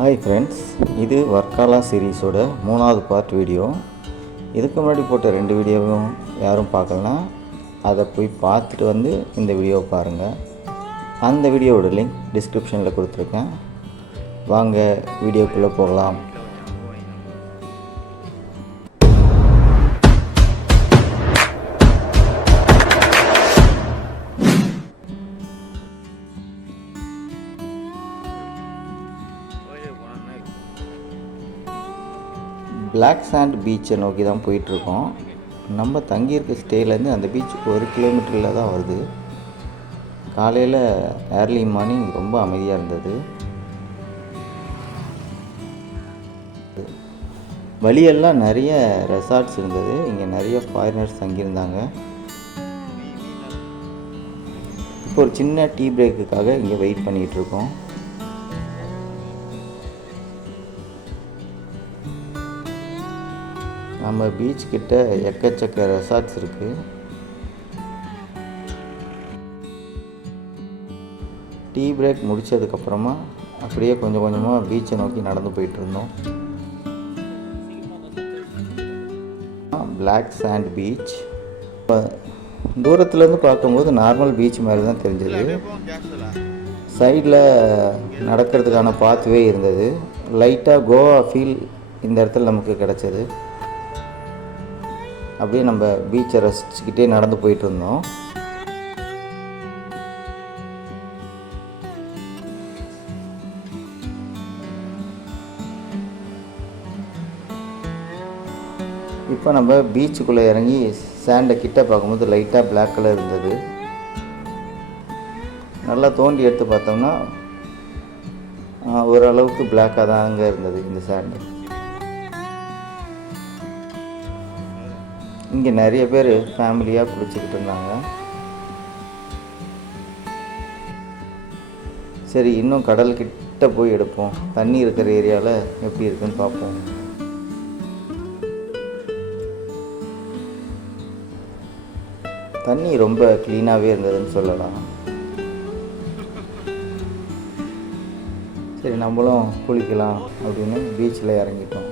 Hi friends, இது வர்க்காலா சீரீஸோட 3வது part video. இதுக்கு முன்னாடி போட்ட 2 வீடியோவும் யாரும் பார்க்கலனா அதை போய் பார்த்துட்டு வந்து இந்த வீடியோவை பாருங்கள். அந்த வீடியோவோட லிங்க் டிஸ்கிரிப்ஷனில் கொடுத்துருக்கேன். வாங்க வீடியோக்குள்ளே போகலாம். பிளாக் சாண்ட் பீச்சை நோக்கி தான் போயிட்டுருக்கோம். நம்ம தங்கியிருக்க ஸ்டேலேருந்து அந்த பீச் 1 கிலோமீட்டரில் தான் வருது. காலையில் ஏர்லி மார்னிங் ரொம்ப அமைதியாக இருந்தது. வழியெல்லாம் நிறைய ரெசார்ட்ஸ் இருந்தது. இங்கே நிறைய ஃபாரினர்ஸ் தங்கியிருந்தாங்க. இப்போ ஒரு சின்ன டீ பிரேக்குக்காக இங்கே வெயிட் பண்ணிகிட்ருக்கோம். நம்ம பீச் கிட்ட எக்கச்சக்க ரெசார்ட்ஸ் இருக்குது. டீ பிரேக் முடித்ததுக்கப்புறமா அப்படியே கொஞ்சம் கொஞ்சமாக பீச்சை நோக்கி நடந்து போயிட்டுருந்தோம். பிளாக் சாண்ட் பீச் தூரத்துலேருந்து பார்க்கும்போது நார்மல் பீச் மாதிரி தான் தெரிஞ்சது. சைடில் நடக்கிறதுக்கான பாத்வே இருந்தது. லைட்டாக கோவா ஃபீல் இந்த இடத்துல நமக்கு கிடச்சிது. அப்படியே நம்ம பீச்சை ரசிச்சுக்கிட்டே நடந்து போயிட்டு இருந்தோம். இப்போ நம்ம பீச்சுக்குள்ளே இறங்கி சாண்டை கிட்ட பார்க்கும்போது லைட்டாக பிளாக் கலர் இருந்தது. நல்லா தோண்டி எடுத்து பார்த்தோம்னா ஓரளவுக்கு பிளாக்காக தான் அங்கே இருந்தது இந்த சாண்டு. இங்கே நிறைய பேர் ஃபேமிலியாக குளிச்சுக்கிட்டு இருந்தாங்க. சரி, இன்னும் கடல்கிட்ட போய் எடுப்போம். தண்ணி இருக்கிற ஏரியாவில் எப்படி இருக்குன்னு பார்ப்போம். தண்ணி ரொம்ப க்ளீனாகவே இருந்ததுன்னு சொல்லலாம். சரி, நம்மளும் குளிக்கலாம் அப்படின்னு பீச்சில் இறங்கிட்டோம்.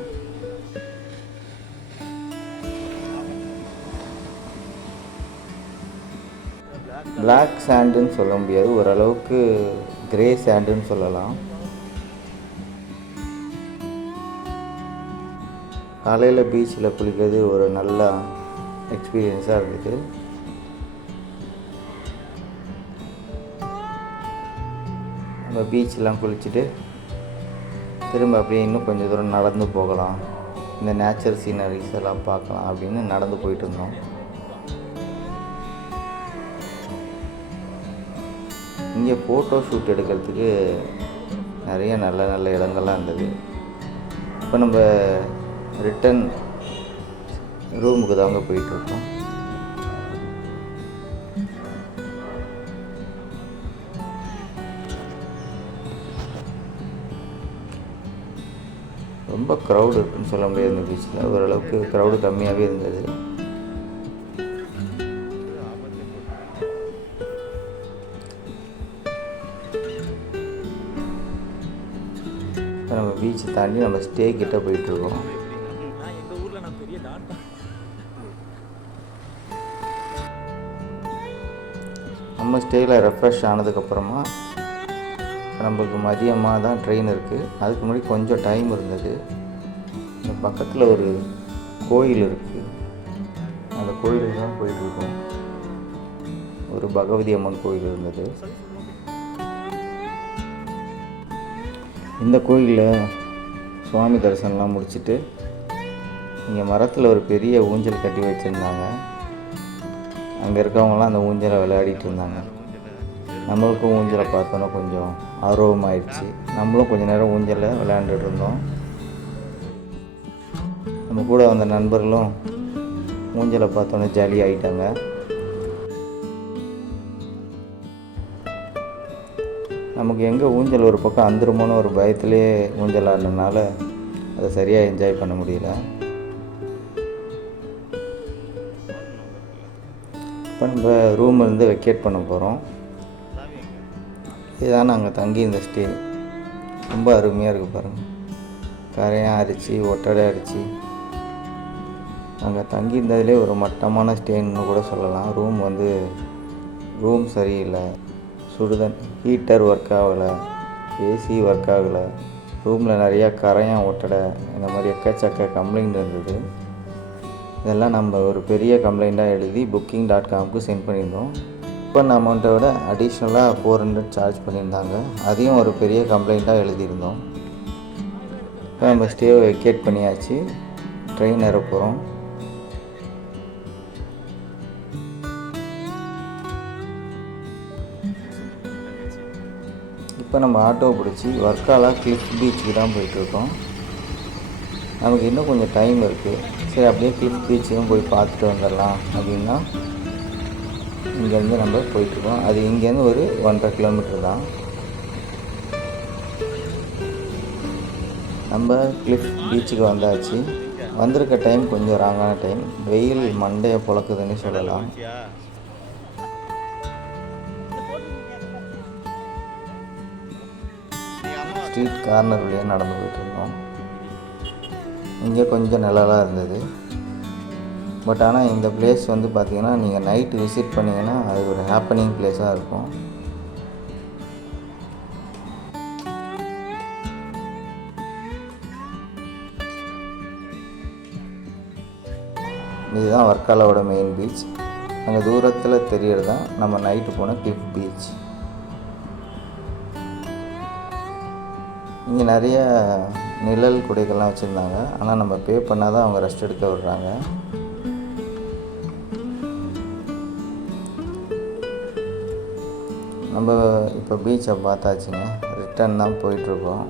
பிளாக் சாண்டுன்னு சொல்ல முடியாது, ஓரளவுக்கு கிரே சாண்டுன்னு சொல்லலாம். காலையில் பீச்சில் குளிக்கிறது ஒரு நல்ல எக்ஸ்பீரியன்ஸாக இருந்தது. நம்ம பீச்செலாம் குளிச்சுட்டு திரும்ப அப்படியே இன்னும் கொஞ்சம் தூரம் நடந்து போகலாம், இந்த நேச்சர் சீனரிஸ் எல்லாம் பார்க்கலாம் அப்படின்னு நடந்து போயிட்டு இருந்தோம். இங்கே ஃபோட்டோ ஷூட் எடுக்கிறதுக்கு நிறைய நல்ல நல்ல இடங்கள்லாம் இருந்தது. இப்போ நம்ம ரிட்டன் ரூமுக்கு தாங்க போயிட்டுருக்கோம். ரொம்ப க்ரௌடு இருக்குன்னு சொல்ல முடியாது. இந்த பீச்சில் ஓரளவுக்கு க்ரௌடு கம்மியாகவே இருந்தது. நம்ம பீச்சை தாண்டி நம்ம ஸ்டே கிட்ட போயிட்டுருக்கோம். நம்ம ஸ்டேயில் ரெஃப்ரெஷ் ஆனதுக்கப்புறமா நம்மளுக்கு மதியமாக தான் ட்ரெயின் இருக்குது. அதுக்கு முன்னாடி கொஞ்சம் டைம் இருந்தது. இந்த பக்கத்தில் ஒரு கோயில் இருக்குது. அந்த கோயிலுக்கு தான் போயிட்டுருக்கோம். ஒரு பகவதி அம்மன் கோயில் இருந்தது. இந்த கோயிலில் சுவாமி தரிசனம்லாம் முடிச்சுட்டு இங்கே மரத்தில் ஒரு பெரிய ஊஞ்சல் கட்டி வச்சுருந்தாங்க. அங்கே இருக்கவங்களாம் அந்த ஊஞ்சலை விளையாடிட்டு இருந்தாங்க. நம்மளுக்கும் ஊஞ்சலை பார்த்தோன்னா கொஞ்சம் ஆர்வமாயிடுச்சு. நம்மளும் கொஞ்சம் நேரம் ஊஞ்சலில் விளையாண்டுட்டு இருந்தோம். நம்ம கூட வந்த நண்பர்களும் ஊஞ்சலை பார்த்தோன்னே ஜாலியாகிட்டாங்க. நமக்கு எங்கே ஊஞ்சல் ஒரு பக்கம் அந்துருமோன்னு ஒரு பயத்திலே ஊஞ்சல் ஆடினால அதை சரியாக என்ஜாய் பண்ண முடியல. இப்போ நம்ம ரூம்லேருந்து வெக்கேட் பண்ண போகிறோம். இதுதான் நாங்கள் தங்கி இந்த ஸ்டே. ரொம்ப அருமையாக இருக்குது பாருங்கள். கரையாக அரிச்சு ஒட்டடை அடித்து அங்கே தங்கியிருந்ததுலே ஒரு மட்டமான ஸ்டேன்னு கூட சொல்லலாம். ரூம் சரியில்லை, சுடுதன் ஹீட்டர் ஒர்க் ஆகலை, ஏசி ஒர்க் ஆகலை, ரூமில் நிறையா கரையான் ஒட்டடை, இந்த மாதிரி எக்கச்சக்க கம்ப்ளைண்ட் இருந்தது. இதெல்லாம் நம்ம ஒரு பெரிய கம்ப்ளைண்ட்டாக எழுதி booking.comக்கு சென்ட் பண்ணியிருந்தோம். கூப்பன் அமௌண்ட்டை விட அடிஷ்னலாக 400 சார்ஜ் பண்ணியிருந்தாங்க. அதையும் ஒரு பெரிய கம்ப்ளைண்ட்டாக எழுதியிருந்தோம். இப்போ நம்ம ஸ்டேவை வெக்கேட் பண்ணியாச்சு, ட்ரெயின் ஏற போகிறோம். இப்போ நம்ம ஆட்டோ பிடிச்சி வர்க்காலா கிளிஃப் பீச்சுக்கு தான் போயிட்டுருக்கோம். நமக்கு இன்னும் கொஞ்சம் டைம் இருக்குது. சரி, அப்படியே கிளிஃப் பீச்சுக்கும் போய் பார்த்துட்டு வந்துடலாம் அப்படின்னா இங்கேருந்து நம்ம போயிட்டுருக்கோம். அது இங்கேருந்து ஒரு 1.5 கிலோமீட்டர் தான். நம்ம கிளிஃப் பீச்சுக்கு வந்தாச்சு. வந்திருக்க டைம் கொஞ்சம் ராங்கான டைம். வெயில் மண்டையை பொழக்குதுன்னு சொல்லலாம். ஸ்ட்ரீட் கார்னர் வழியாக நடந்து போயிட்டு இருந்தோம். இங்கே கொஞ்சம் நிழலாக இருந்தது. பட் ஆனால் இந்த பிளேஸ் பார்த்திங்கன்னா நீங்கள் நைட்டு விசிட் பண்ணிங்கன்னா அது ஒரு ஹாப்பனிங் பிளேஸாக இருக்கும். இதுதான் வர்க்காலாவோட மெயின் பீச். அங்கே தூரத்தில் தெரியறது தான் நம்ம நைட்டு போன கிளிஃப் பீச். இங்கே நிறைய நிழல் குடைகள்லாம் வச்சுருந்தாங்க. ஆனால் நம்ம பே பண்ணால் தான் அவங்க ரெஸ்ட் எடுக்க விடுறாங்க. நம்ம இப்போ பீச்சை பார்த்தாச்சுங்க. ரிட்டர்ன் தான் போயிட்டுருக்கோம்.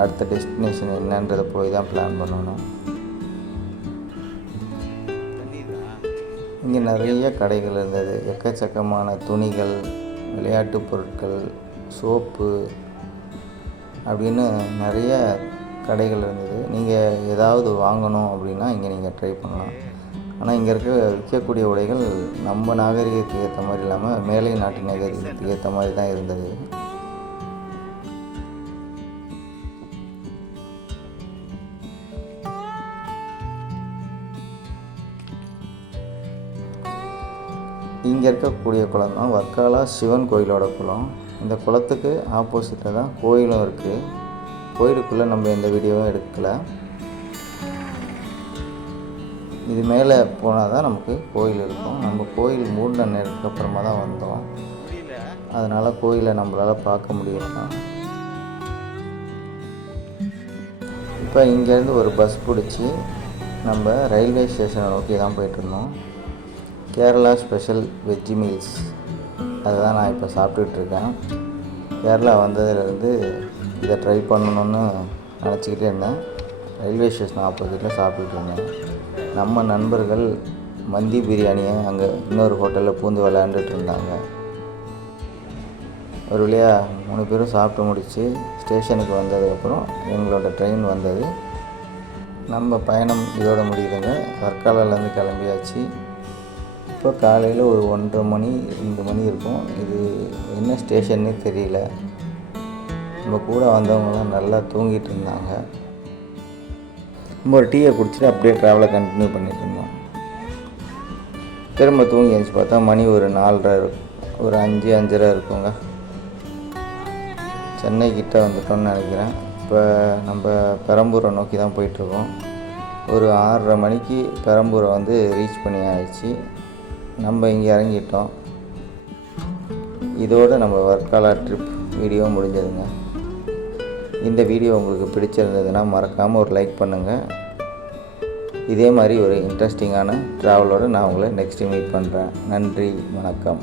அடுத்த டெஸ்டினேஷன் என்னன்றதை போய் தான் பிளான் பண்ணணும். இங்கே நிறைய கடைகள் இருந்தது. எக்கச்சக்கமான துணிகள், விளையாட்டு பொருட்கள், சோப்பு அப்படின்னு நிறைய கடைகள் இருந்தது. நீங்கள் ஏதாவது வாங்கணும் அப்படின்னா இங்கே நீங்கள் ட்ரை பண்ணலாம். ஆனால் இங்கே விற்கக்கூடிய உடைகள் நம்ம நாகரிகத்துக்கு ஏற்ற மாதிரி இல்லாமல் மேலை நாட்டு நாகரிகத்துக்கு ஏற்ற மாதிரி தான் இருந்தது. இங்கே இருக்கக்கூடிய குளம் தான் வர்க்காலா சிவன் கோயிலோட குளம். இந்த குளத்துக்கு ஆப்போசிட்டில் தான் கோயிலும் இருக்குது. கோயிலுக்குள்ளே நம்ம எந்த வீடியோவும் எடுக்கலை. இது மேலே போனால் தான் நமக்கு கோயில் இருக்கும். நம்ம கோயில் மூடின நேரத்துக்கு அப்புறமா தான் வந்தோம். அதனால் கோயிலை நம்மளால் பார்க்க முடியல. இப்போ இங்கேருந்து ஒரு பஸ் பிடிச்சி நம்ம ரயில்வே ஸ்டேஷனை நோக்கி தான் போயிட்டுருந்தோம். கேரளா ஸ்பெஷல் வெஜ்ஜி மீல்ஸ் அதுதான் நான் இப்போ சாப்பிட்டுட்ருக்கேன். கேரளா வந்ததுலேருந்து இதை ட்ரை பண்ணணுன்னு நினச்சிக்கிட்டே இருந்தேன். ரயில்வே ஸ்டேஷன் ஆப்போசிட்டில் சாப்பிட்டுட்டு இருந்தேன். நம்ம நண்பர்கள் மந்தி பிரியாணியை அங்கே இன்னொரு ஹோட்டலில் பூந்து விளையாண்டுட்டு இருந்தாங்க. ஒரு வழியாக 3 பேரும் சாப்பிட்டு முடித்து ஸ்டேஷனுக்கு வந்ததுக்கப்புறம் எங்களோட ட்ரெயின் வந்தது. நம்ம பயணம் இதோட முடியுதுங்க. வர்க்காலாலேருந்து கிளம்பியாச்சு. இப்போ காலையில் ஒரு 1:30 மணி 2 மணி இருக்கும். இது என்ன ஸ்டேஷன்னே தெரியல. நம்ம கூட வந்தவங்களாம் நல்லா தூங்கிட்டு இருந்தாங்க. நம்ம ஒரு டீயை குடிச்சிட்டு அப்படியே ட்ராவலை கண்டினியூ பண்ணிட்டு இருந்தோம். திரும்ப தூங்கி எழுந்துச்சு பார்த்தா மணி ஒரு 4:30 இருக்கும். ஒரு 5:30 இருக்குங்க. சென்னை கிட்ட வந்துட்டோம்னு நினைக்கிறேன். இப்போ நம்ம பெரம்பூரை நோக்கி தான் போயிட்டுருக்கோம். ஒரு 6:30 மணிக்கு பெரம்பூரை ரீச் பண்ணி ஆயிடுச்சு. நம்ம இங்கே இறங்கிட்டோம். இதோடு நம்ம வர்க்காலா ட்ரிப் வீடியோ முடிஞ்சதுங்க. இந்த வீடியோ உங்களுக்கு பிடிச்சிருந்ததுன்னா மறக்காமல் ஒரு லைக் பண்ணுங்கள். இதே மாதிரி ஒரு இன்ட்ரெஸ்டிங்கான ட்ராவலோடு நான் உங்களை நெக்ஸ்ட்டு மீட் பண்ணுறேன். நன்றி, வணக்கம்.